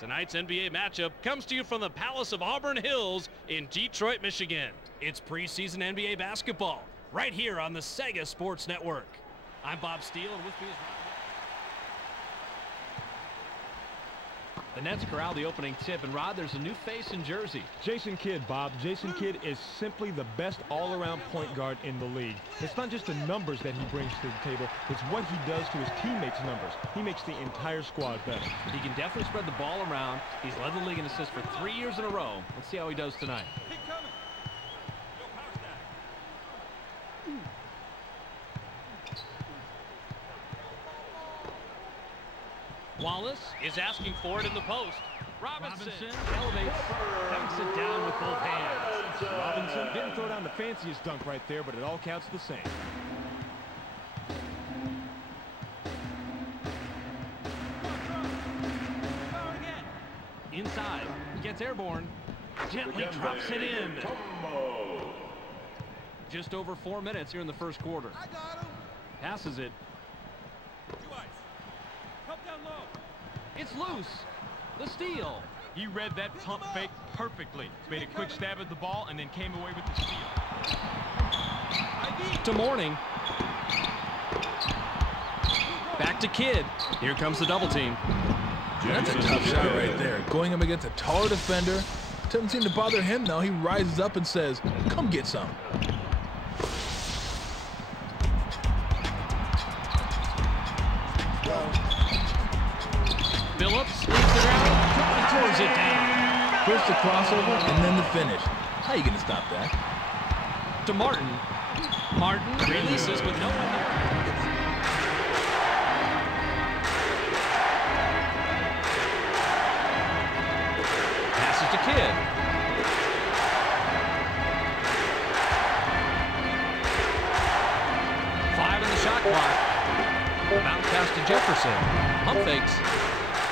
Tonight's NBA matchup comes to you from the Palace of Auburn Hills in Detroit, Michigan. It's preseason NBA basketball right here on the Sega Sports Network. I'm Bob Steele, and with me is Rod. The Nets corral the opening tip, and Rod, there's a new face in Jersey. Jason Kidd, Bob. Jason Kidd is simply the best all-around point guard in the league. It's not just the numbers that he brings to the table, it's what he does to his teammates' numbers. He makes the entire squad better. He can definitely spread the ball around. He's led the league in assists for 3 years in a row. Let's see how he does tonight. Wallace is asking for it in the post. Robinson elevates, dunks it down with both hands. Robinson didn't throw down the fanciest dunk right there, but it all counts the same. Inside, gets airborne, gently drops it in. Just over 4 minutes here in the first quarter. Passes it. It's loose. The steal. He read that pump fake perfectly. Made a quick stab at the ball and then came away with the steal. To Mourning. Back to Kidd. Here comes the double team. That's a tough shot right there. Going up against a taller defender. Doesn't seem to bother him, though. He rises up and says, come get some. Phillips leads it out, throws it down. First the crossover and then the finish. How are you going to stop that? To Martin. Martin releases with no one there. Passes to Kidd. Five in the shot clock. Bounce pass to Jefferson. Pump fakes.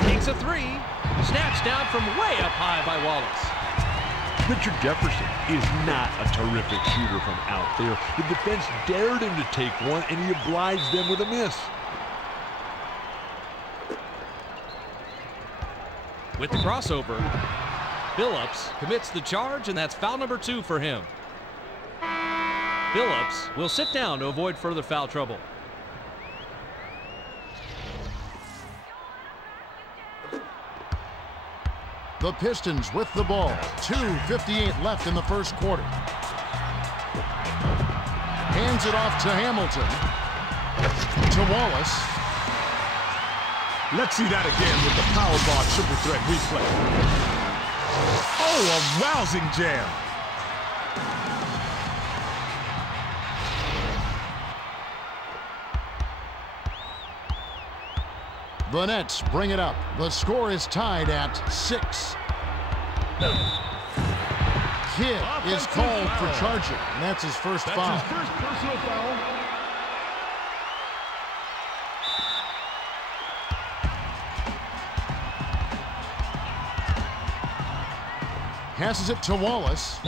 Takes a three. Snatched down from way up high by Wallace. Richard Jefferson is not a terrific shooter from out there. The defense dared him to take one, and he obliged them with a miss. With the crossover, Phillips commits the charge, and that's foul number 2 for him. Phillips will sit down to avoid further foul trouble. The Pistons with the ball. 2:58 left in the first quarter. Hands it off to Hamilton. To Wallace. Let's see that again with the power bar triple threat replay. Oh, a rousing jam. The Nets bring it up. The score is tied at 6. Kidd is called for charging, and that's his first foul. His first personal foul. Passes it to Wallace.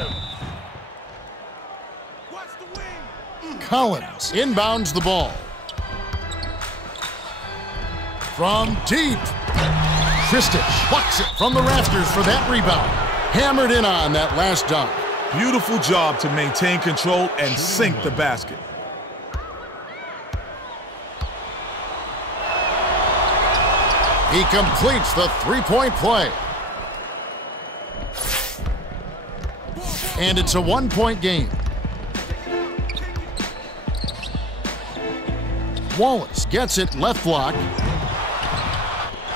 Collins inbounds the ball. From deep. Kristich plucks it from the rafters for that rebound. Hammered in on that last dunk. Beautiful job to maintain control and sink the basket. He completes the three-point play. And it's a one-point game. Wallace gets it left block.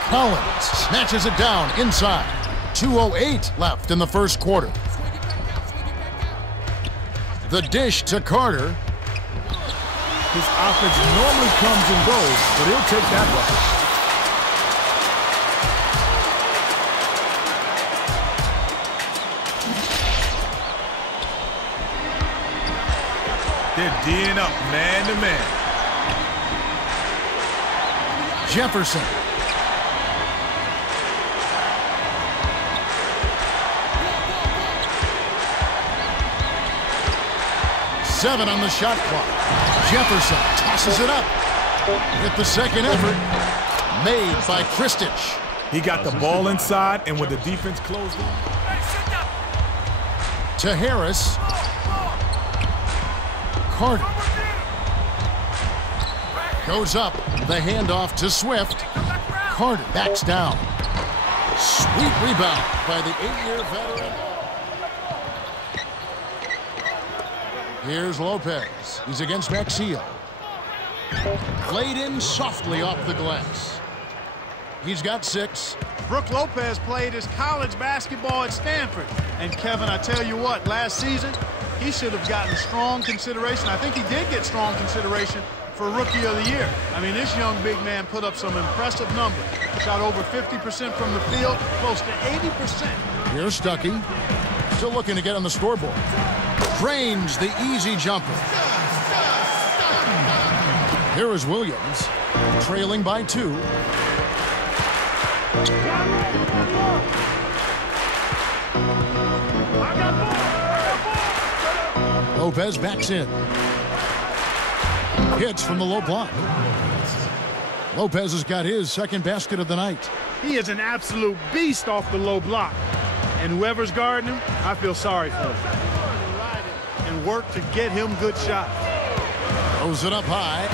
Collins snatches it down inside. 2:08 left in the first quarter. The dish to Carter. His offense normally comes and goes, but he'll take that bucket. They're D'ing up man to man. Jefferson. Seven on the shot clock. Jefferson tosses it up. With the second effort made by Kristich. He got the ball inside, and when the defense closed in. To Harris. Carter. Goes up. The handoff to Swift. Carter backs down. Sweet rebound by the 8-year veteran. Here's Lopez. He's against Maxiel. Played in softly off the glass. He's got 6. Brook Lopez played his college basketball at Stanford. And Kevin, I tell you what, last season, he should have gotten strong consideration. I think he did get strong consideration for Rookie of the Year. I mean, this young big man put up some impressive numbers. Shot over 50% from the field, close to 80%. Here's Stuckey. Still looking to get on the scoreboard. Drains the easy jumper. Here is Williams, trailing by 2. Lopez backs in. Hits from the low block. Lopez has got his second basket of the night. He is an absolute beast off the low block. And whoever's guarding him, I feel sorry for him. And work to get him good shots. Throws it up high.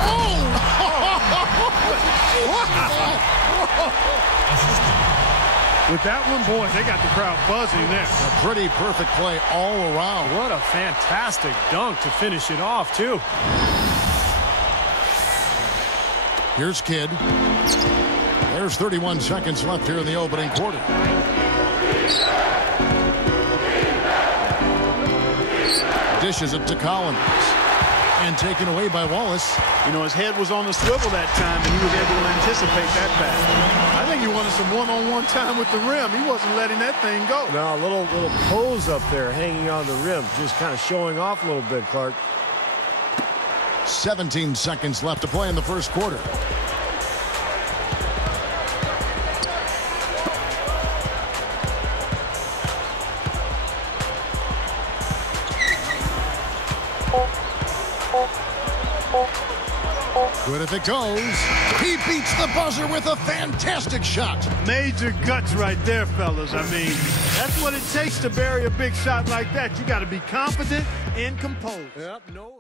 With that one, boys, they got the crowd buzzing there. A pretty perfect play all around. What a fantastic dunk to finish it off, too. Here's Kidd. There's 31 seconds left here in the opening quarter. Dishes it to Collins. And taken away by Wallace. You know, his head was on the swivel that time, and he was able to anticipate that pass. I think he wanted some one-on-one time with the rim. He wasn't letting that thing go. No, a little pose up there hanging on the rim, just kind of showing off a little bit, Clark. 17 seconds left to play in the first quarter. Good if it goes. He beats the buzzer with a fantastic shot. Major guts right there, fellas. I mean, that's what it takes to bury a big shot like that. You got to be confident and composed. Yep, no.